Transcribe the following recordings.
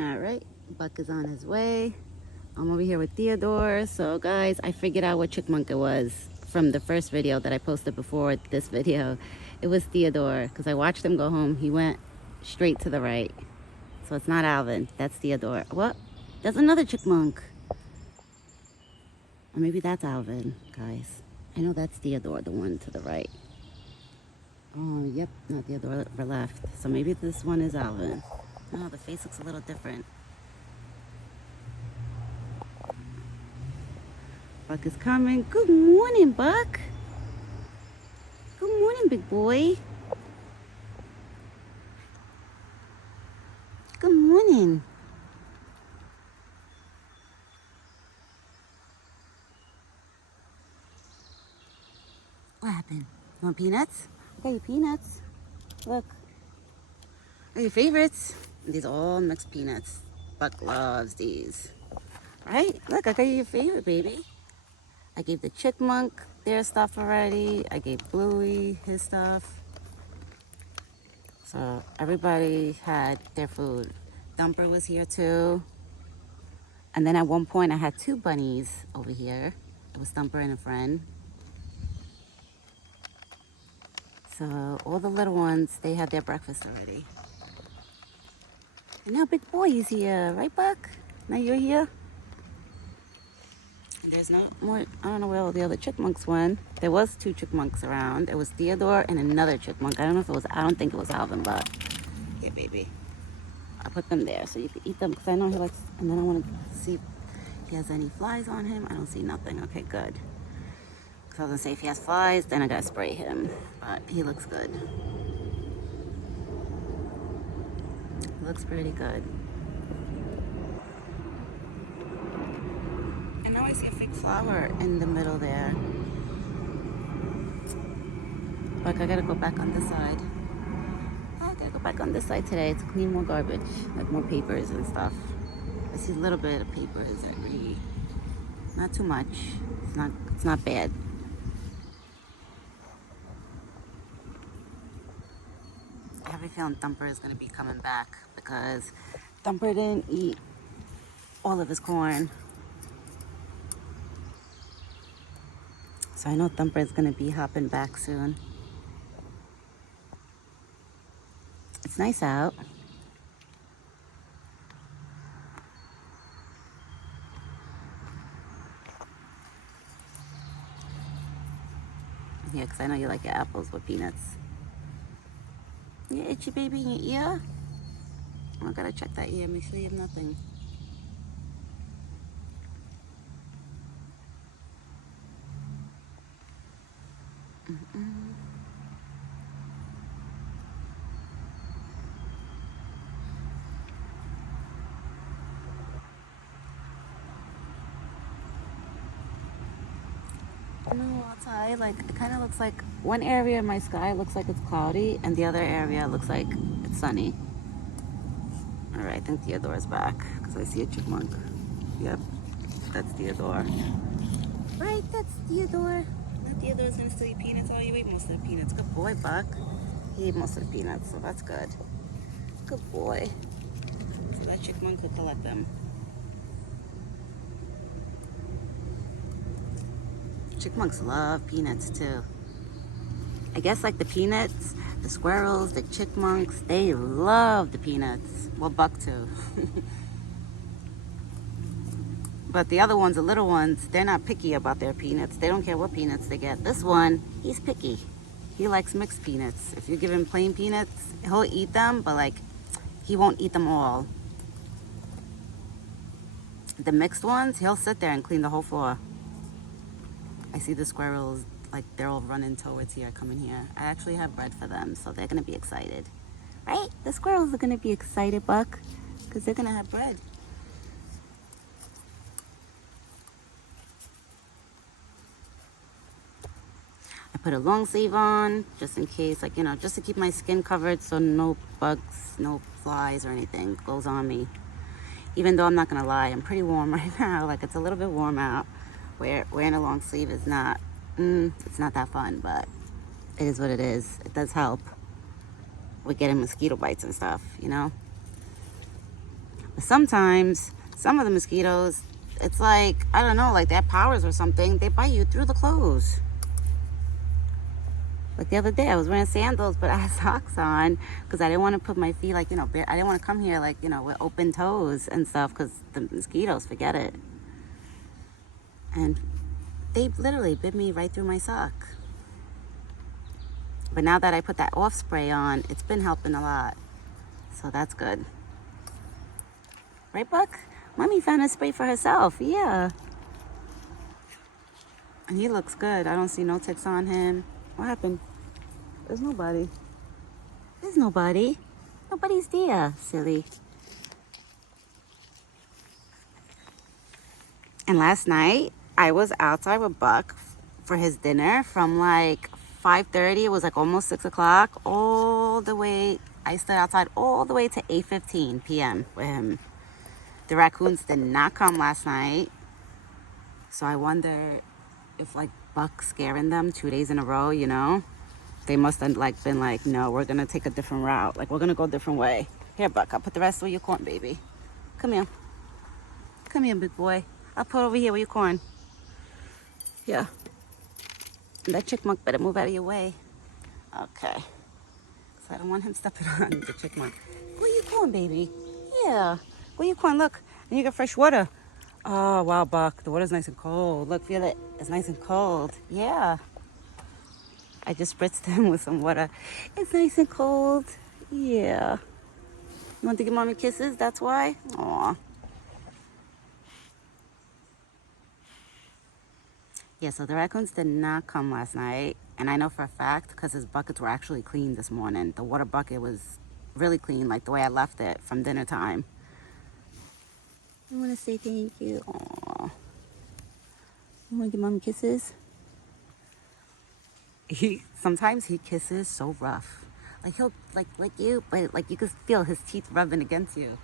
All right, Buck is on his way. I'm over here with Theodore. So guys, I figured out what chipmunk it was from the first video that I posted before this video. It was Theodore because I watched him go home. He went straight to the right. So it's not Alvin, that's Theodore. What? There's another chipmunk. Or maybe that's Alvin, guys. I know that's Theodore, the one to the right. Oh, yep, not Theodore, for left. So maybe this one is Alvin. Oh, the face looks a little different. Buck is coming. Good morning, Buck. Good morning, big boy. Good morning. What happened? You want peanuts? I got you peanuts. Look. They're your favorites. These are all mixed peanuts. Buck loves these. Right? Look, I got you your favorite, baby. I gave the chipmunk their stuff already. I gave Bluey his stuff. So everybody had their food. Thumper was here too. And then at one point I had two bunnies over here. It was Thumper and a friend. So all the little ones, they had their breakfast already. And now Big Boy is here, right Buck? Now you're here? There's no more, I don't know where all the other chipmunks went. There was two chipmunks around. It was Theodore and another chipmunk. I don't know if it was, I don't think it was Alvin, but yeah, baby. I put them there so you can eat them because I know he likes, and then I want to see if he has any flies on him. I don't see nothing. Okay, good. Because I was going to say if he has flies, then I got to spray him. But he looks good. He looks pretty good. And now I see a fake flower in the middle there. Like I got to go back on this side. I gotta go back on this side today to clean more garbage, like more papers and stuff. I see a little bit of papers every, not too much. It's not bad. I have a feeling Thumper is gonna be coming back because Thumper didn't eat all of his corn. So I know Thumper is gonna be hopping back soon. It's nice out. Yeah, because I know you like your apples with peanuts. You itchy baby in your ear? I gotta check that ear, make sure you have nothing. No, outside, like, it kind of looks like one area of my sky looks like it's cloudy, and the other area looks like it's sunny. All right, I think Theodore's back because I see a chipmunk. Yep, that's Theodore. Right, that's Theodore. Now Theodore's gonna still eat peanuts. Oh, you ate most of the peanuts. Good boy, Buck. He ate most of the peanuts, so that's good. Good boy. So that chipmunk could collect them. Chipmunks love peanuts too. I guess like the peanuts, the squirrels, the chipmunks, they love the peanuts. Well, Buck too. But the other ones, the little ones, they're not picky about their peanuts. They don't care what peanuts they get. This one, he's picky. He likes mixed peanuts. If you give him plain peanuts, he'll eat them, but like, he won't eat them all. The mixed ones, he'll sit there and clean the whole floor. I see the squirrels, like they're all running towards here, coming here. I actually have bread for them, so they're gonna be excited. Right? The squirrels are gonna be excited, Buck, because they're gonna have bread. I put a long sleeve on, just in case, like, you know, just to keep my skin covered so no bugs, no flies or anything goes on me. Even though I'm not gonna lie, I'm pretty warm right now. Like, it's a little bit warm out. Wearing a long sleeve is not, it's not that fun, but it is what it is. It does help with getting mosquito bites and stuff, you know? But sometimes, some of the mosquitoes, it's like, I don't know, like they have powers or something. They bite you through the clothes. Like the other day, I was wearing sandals, but I had socks on because I didn't want to put my feet, like, you know, bare. I didn't want to come here, like, you know, with open toes and stuff because the mosquitoes, forget it. And they literally bit me right through my sock. But now that I put that off spray on, it's been helping a lot. So that's good. Right, Buck? Mommy found a spray for herself. Yeah. And he looks good. I don't see no ticks on him. What happened? There's nobody. There's nobody. Nobody's there, silly. And last night, I was outside with Buck for his dinner from like 5:30. It was like almost 6 o'clock. All the way, I stood outside all the way to 8:15 p.m. with him. The raccoons did not come last night. So I wonder if like Buck scaring them 2 days in a row, you know? They must have like been like, no, we're gonna take a different route. Like we're gonna go a different way. Here, Buck, I'll put the rest of your corn, baby. Come here. Come here, big boy. I'll put over here with your corn. Yeah. And that chipmunk better move out of your way. Okay. So I don't want him stepping on the chipmunk. Where you corn, baby? Yeah. Where you corn? Look. And you got fresh water. Oh, wow, Buck. The water's nice and cold. Look, feel it. It's nice and cold. Yeah. I just spritzed him with some water. It's nice and cold. Yeah. You want to give mommy kisses? That's why? Aw. Yeah, so the raccoons did not come last night. And I know for a fact because his buckets were actually clean this morning. The water bucket was really clean, like the way I left it from dinner time. I want to say thank you. Aw. You want to give mommy kisses? Sometimes he kisses so rough. Like he'll like you, but like you can feel his teeth rubbing against you.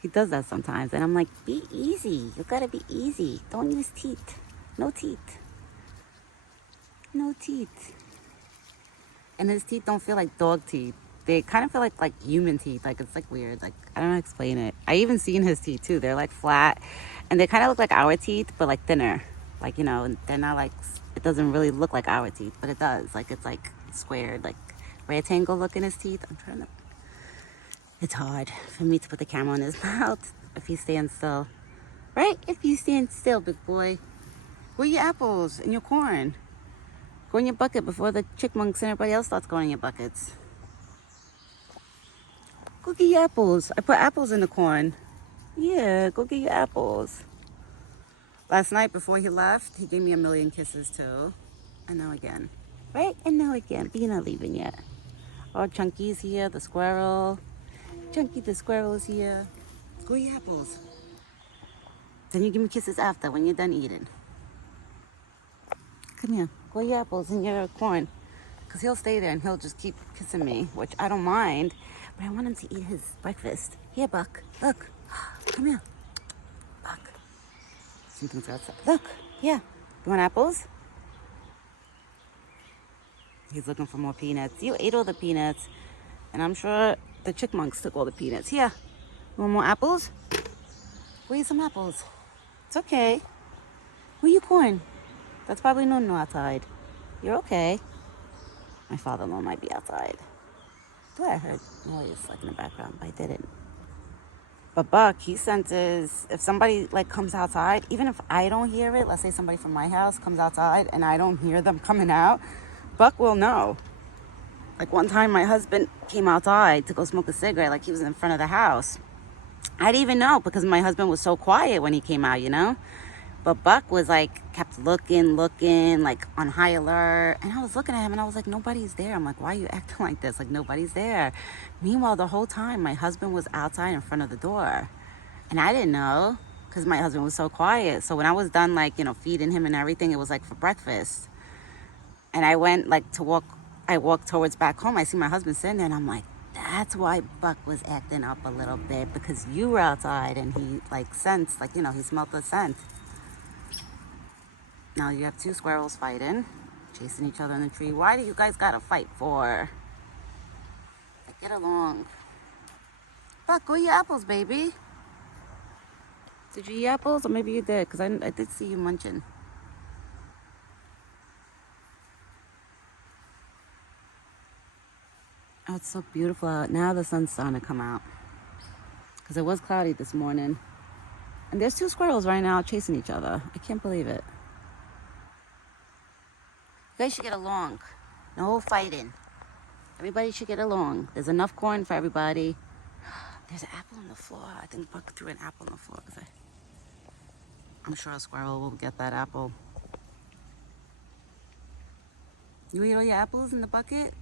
He does that sometimes. And I'm like, be easy. You gotta be easy. Don't use teeth. No teeth. No teeth. And his teeth don't feel like dog teeth. They kind of feel like human teeth. Like it's like weird. Like I don't know how to explain it. I even seen his teeth too. They're like flat. And they kind of look like our teeth, but like thinner. Like, you know, they're not like, it doesn't really look like our teeth, but it does. Like it's like squared, like rectangle look in his teeth. I'm trying to, it's hard for me to put the camera on his mouth if he's staying still. Right? If you stand still, big boy. Where are your apples and your corn? Go in your bucket before the chipmunks and everybody else starts going in your buckets. Go get your apples. I put apples in the corn. Yeah, go get your apples. Last night before he left, he gave me a million kisses too. And now again. Right? And now again. But you're not leaving yet. Oh, Chunky's here, the squirrel. Chunky the squirrel is here. Go eat apples. Then you give me kisses after when you're done eating. Come here. Go eat apples and your corn. Because he'll stay there and he'll just keep kissing me, which I don't mind. But I want him to eat his breakfast. Here, Buck. Look. Come here. Buck. Something's outside. Look. Yeah. You want apples? He's looking for more peanuts. You ate all the peanuts. And I'm sure the chipmunks took all the peanuts. Here. You want more apples? Go eat some apples. It's okay. Where you corn? That's probably no outside. You're okay. My father-in-law might be outside. Thought I heard noise like in the background, but I didn't. But Buck, he senses if somebody like comes outside, even if I don't hear it, let's say somebody from my house comes outside and I don't hear them coming out, Buck will know. Like one time my husband came outside to go smoke a cigarette, like he was in front of the house. I didn't even know because my husband was so quiet when he came out, you know? But Buck was like, kept looking, like on high alert. And I was looking at him and I was like, nobody's there. I'm like, why are you acting like this? Like nobody's there. Meanwhile, the whole time my husband was outside in front of the door. And I didn't know because my husband was so quiet. So when I was done, like, you know, feeding him and everything, it was like for breakfast. And I went like I walked towards back home. I see my husband sitting there and I'm like, that's why Buck was acting up a little bit, because you were outside and he like sensed, like, you know, he smelled the scent. Now you have two squirrels fighting, chasing each other in the tree. Why do you guys gotta fight for? Like, get along. Buck, go eat apples, baby. Did you eat apples? Or maybe you did, because I did see you munching. Oh, it's so beautiful out. Now the sun's starting to come out. Because it was cloudy this morning. And there's 2 squirrels right now chasing each other. I can't believe it. You guys should get along. No fighting. Everybody should get along. There's enough corn for everybody. There's an apple on the floor. I think Buck threw an apple on the floor. I'm sure a squirrel will get that apple. You eat all your apples in the bucket?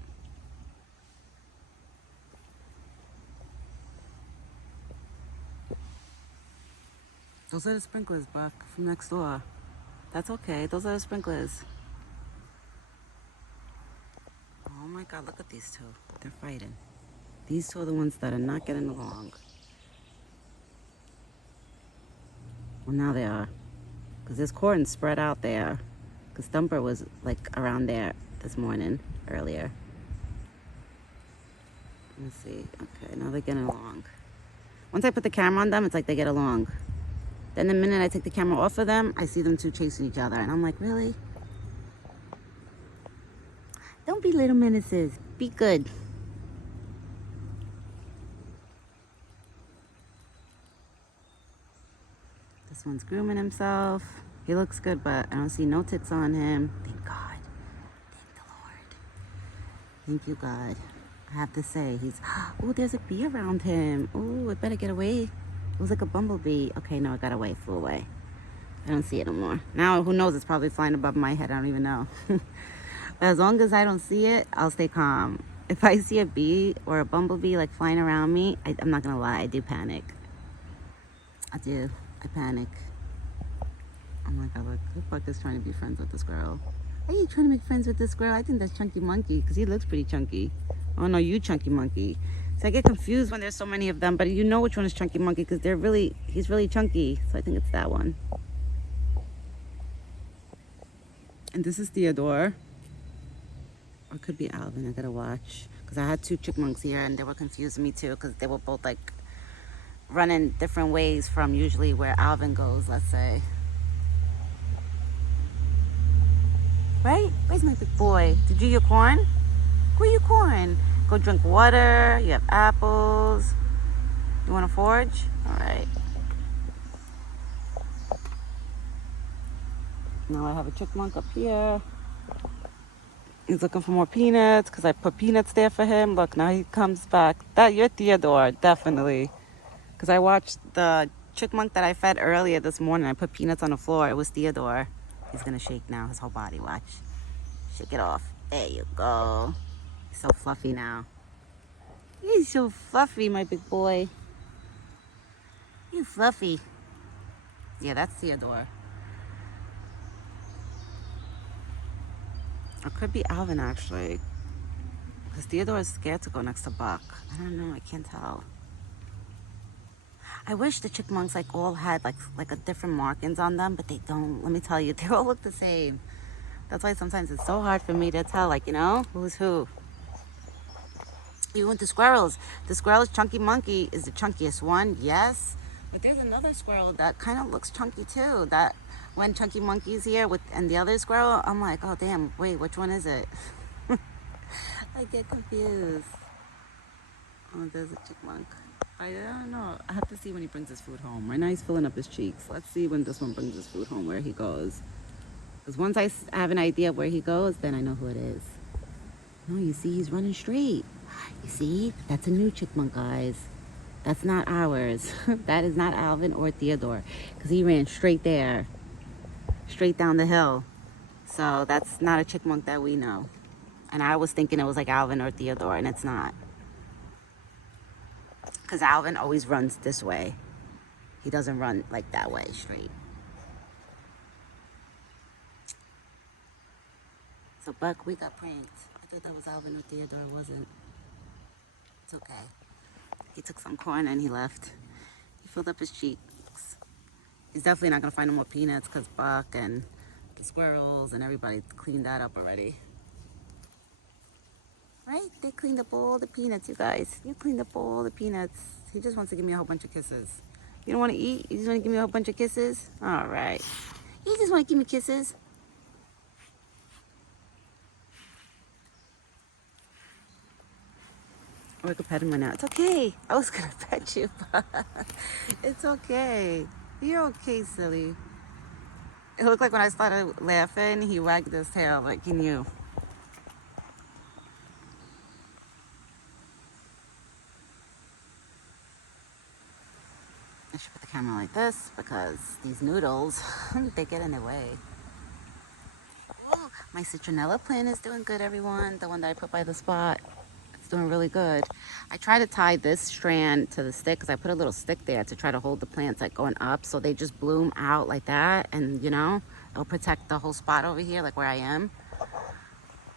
Those are the sprinklers, Buck, from next door. That's okay. Those are the sprinklers. Oh my God, look at these 2. They're fighting. These 2 are the ones that are not getting along. Well, now they are. Because there's corn spread out there. Because Thumper was like around there this morning, earlier. Let's see. Okay, now they're getting along. Once I put the camera on them, it's like they get along. Then the minute I take the camera off of them, I see them 2 chasing each other. And I'm like, really? Don't be little menaces. Be good. This one's grooming himself. He looks good, but I don't see no ticks on him. Thank God. Thank the Lord. Thank you, God. I have to say, oh, there's a bee around him. Oh, I better get away. It was like a bumblebee. Okay, no, it got away, flew away. I don't see it no more. Now, who knows? It's probably flying above my head. I don't even know. But as long as I don't see it, I'll stay calm. If I see a bee or a bumblebee like flying around me, I'm not gonna lie, I do panic. I do. I panic. Oh my God, look. Who the fuck is trying to be friends with this girl? Are you trying to make friends with this girl? I think that's Chunky Monkey, because he looks pretty chunky. Oh no, you Chunky Monkey. So I get confused when there's so many of them, but you know which one is Chunky Monkey because he's really chunky. So I think it's that one. And this is Theodore. Or it could be Alvin, I gotta watch. Because I had 2 chipmunks here and they were confusing me too because they were both like running different ways from usually where Alvin goes, let's say. Right? Where's my big boy? Did you eat your corn? Where your corn? Go drink water. You have apples. You want to forage? All right. Now I have a chipmunk up here. He's looking for more peanuts because I put peanuts there for him. Look, now he comes back. You're Theodore, definitely. Because I watched the chipmunk that I fed earlier this morning. I put peanuts on the floor. It was Theodore. He's going to shake now, his whole body. Watch. Shake it off. There you go. He's so fluffy now. He's so fluffy, my big boy. You fluffy. Yeah, that's Theodore. Or could be Alvin, actually. Because Theodore is scared to go next to Buck. I don't know. I can't tell. I wish the chipmunks like all had like a different markings on them, but they don't. Let me tell you, they all look the same. That's why sometimes it's so hard for me to tell, like, you know, who's who. Even with the squirrels Chunky Monkey is the chunkiest one, yes. But there's another squirrel that kind of looks chunky too. That when Chunky Monkey's here and the other squirrel, I'm like, oh damn, wait, which one is it? I get confused. Oh, there's a chipmunk. I don't know. I have to see when he brings his food home. Right now he's filling up his cheeks. Let's see when this one brings his food home, where he goes. Because once I have an idea of where he goes, then I know who it is. No, you see, he's running straight. You see, that's a new chipmunk, guys. That's not ours. That is not Alvin or Theodore. Because he ran straight there. Straight down the hill. So that's not a chipmunk that we know. And I was thinking it was like Alvin or Theodore, and it's not. Because Alvin always runs this way. He doesn't run like that way, straight. So Buck, we got pranked. I thought that was Alvin or Theodore. It wasn't. It's okay. He took some corn and he left. He filled up his cheeks. He's definitely not going to find no more peanuts because Buck and the squirrels and everybody cleaned that up already. Right? They cleaned up all the peanuts, you guys. You cleaned up all the peanuts. He just wants to give me a whole bunch of kisses. You don't want to eat? You just want to give me a whole bunch of kisses? All right. You just want to give me kisses? Or I could pet him right now. It's okay. I was going to pet you, but it's okay. You're okay, silly. It looked like when I started laughing, he wagged his tail like he knew. I should put the camera like this because these noodles, they get in the way. Oh, my citronella plant is doing good, everyone. The one that I put by the spot. It's doing really good. I try to tie this strand to the stick because I put a little stick there to try to hold the plants like going up so they just bloom out like that, and you know, it'll protect the whole spot over here like where I am.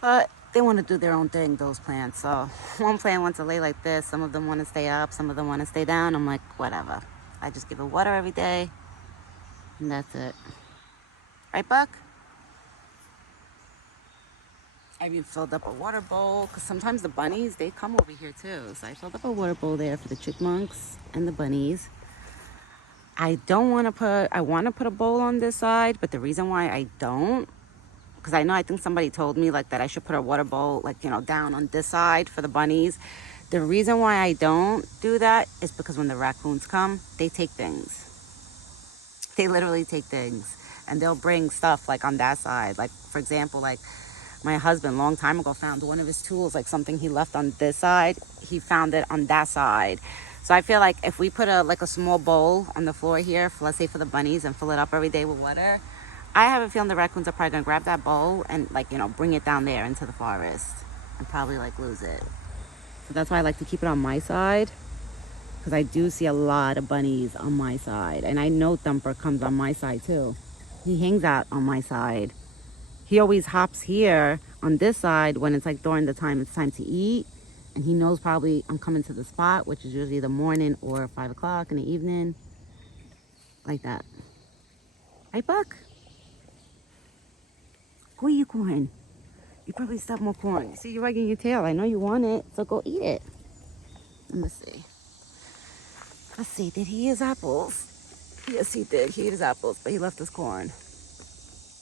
But they want to do their own thing, those plants. So one plant wants to lay like this, some of them want to stay up, some of them want to stay down. I'm like, whatever. I just give it water every day and that's it. Right, Buck? I even filled up a water bowl because sometimes the bunnies, they come over here too. So I filled up a water bowl there for the chipmunks and the bunnies. I want to put a bowl on this side, but the reason why I don't, because I think somebody told me like that I should put a water bowl like, you know, down on this side for the bunnies. The reason why I don't do that is because when the raccoons come, they take things. They literally take things and they'll bring stuff like on that side. Like for example, like my husband long time ago found one of his tools, like something he left on this side, he found it on that side. So I feel like if we put a small bowl on the floor here, for, let's say for the bunnies, and fill it up every day with water, I have a feeling the raccoons are probably gonna grab that bowl and like, you know, bring it down there into the forest and probably like lose it. So that's why I like to keep it on my side, because I do see a lot of bunnies on my side. And I know Thumper comes on my side too. He hangs out on my side. He always hops here on this side when it's like during the time it's time to eat. And he knows probably I'm coming to the spot, which is usually the morning or 5 o'clock in the evening. Like that. Right, Buck? Go eat your corn. You probably stuff more corn. You see, you're wagging your tail. I know you want it, so go eat it. Let me see. Let's see, did he eat his apples? Yes, he did. He ate his apples, but he left his corn.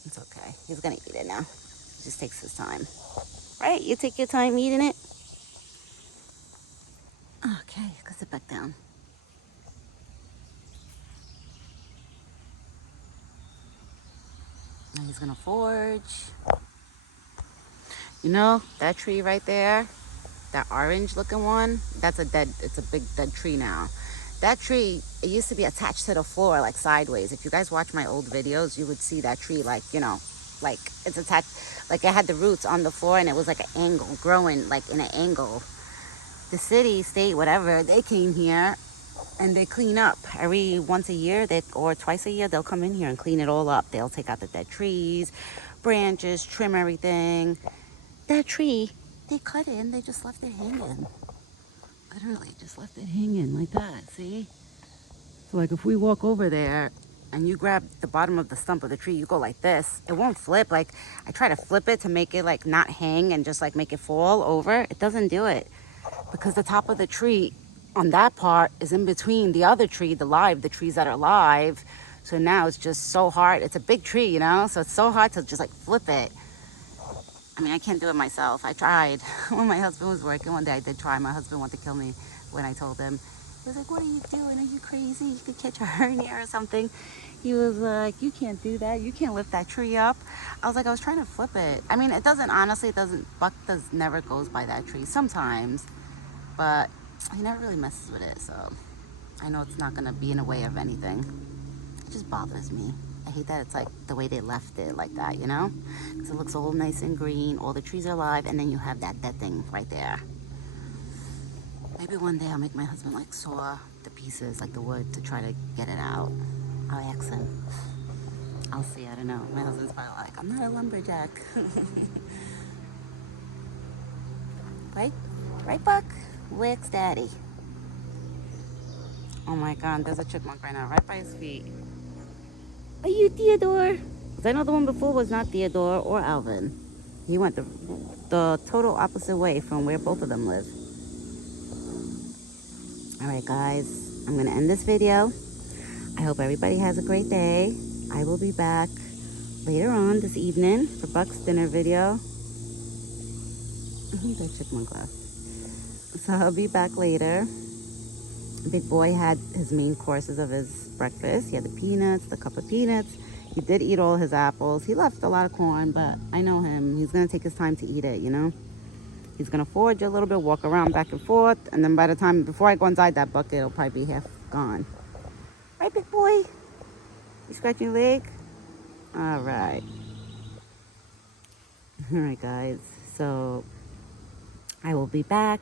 It's okay. He's gonna eat it now. He just takes his time. Right? You take your time eating it. Okay, go sit back down. Now he's gonna forage. You know, that tree right there, that orange looking one, it's a big dead tree now. That tree, it used to be attached to the floor like sideways. If you guys watch my old videos, you would see that tree like, you know, like it's attached, like it had the roots on the floor and it was like an angle, growing like in an angle. The city, state, whatever, they came here and they clean up every once a year or twice a year. They'll come in here and clean it all up. They'll take out the dead trees, branches, trim everything. That tree, they cut it and they just left it hanging. Literally just left it hanging like that, see? So like if we walk over there and you grab the bottom of the stump of the tree, you go like this, it won't flip. Like I try to flip it to make it like not hang and just like make it fall over. It doesn't do it because the top of the tree on that part is in between the other tree, the trees that are live. So now it's just so hard. It's a big tree, you know? So it's so hard to just like flip it. I mean, I can't do it myself. I tried. When my husband was working one day, I did try. My husband wanted to kill me when I told him. He was like, what are you doing? Are you crazy? You could catch a hernia or something. He was like, you can't do that. You can't lift that tree up. I was like, I was trying to flip it. I mean, it doesn't, honestly, Buck never goes by that tree sometimes, but he never really messes with it. So I know it's not going to be in the way of anything. It just bothers me. I hate that it's like the way they left it like that, you know? Because it looks all nice and green, all the trees are alive, and then you have that dead thing right there. Maybe one day I'll make my husband like saw the pieces, like the wood, to try to get it out. I'll ask him. I'll see, I don't know. My husband's probably like, I'm not a lumberjack. Right? Right, Buck? Where's Daddy? Oh my God, there's a chipmunk right now, right by his feet. Are you Theodore? Because I know the one before was not Theodore or Alvin. He went the total opposite way from where both of them live. All right, guys, I'm gonna end this video. I hope everybody has a great day. I will be back later on this evening for Buck's dinner video. That chipmunk left. So I'll be back later. Big boy had his main courses of his breakfast. He had the peanuts, the cup of peanuts. He did eat all his apples. He left a lot of corn, but I know him. He's gonna take his time to eat it, you know? He's gonna forage a little bit, walk around back and forth, and then by the time, before I go inside that bucket, it'll probably be half gone. Right, big boy? You scratching your leg? All right. All right, guys. So I will be back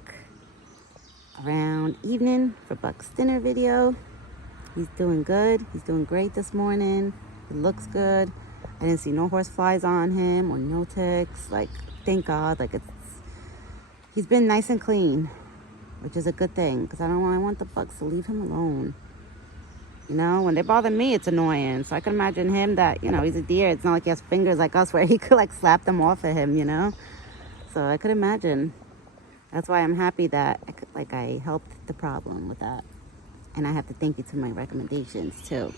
around evening for Buck's dinner video. He's doing good. He's doing great this morning. It looks good. I didn't see no horse flies on him or no ticks. Like, thank God. Like, he's been nice and clean, which is a good thing, because I want the Bucks to leave him alone. You know, when they bother me, it's annoying. So I can imagine him that, you know, he's a deer. It's not like he has fingers like us where he could like slap them off of him, you know? So I could imagine. That's why I'm happy that I helped the problem with that. And I have to thank you to my recommendations too.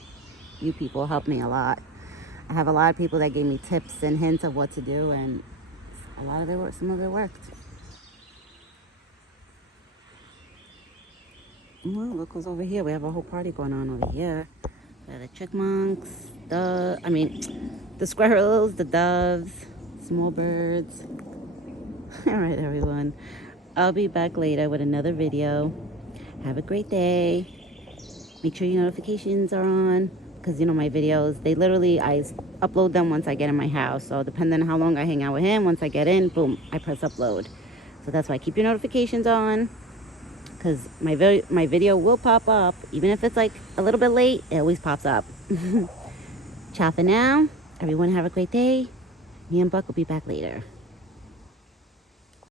You people helped me a lot. I have a lot of people that gave me tips and hints of what to do, and a lot of it worked, some of it worked. Well, look who's over here. We have a whole party going on over here. We have the chipmunks, the squirrels, the doves, small birds. All right, everyone. I'll be back later with another video. Have a great day. Make sure your notifications are on, because you know my videos, I upload them once I get in my house. So depending on how long I hang out with him, once I get in, boom, I press upload. So that's why keep your notifications on, because my video will pop up. Even if it's like a little bit late, it always pops up. Ciao for now. Everyone have a great day. Me and Buck will be back later.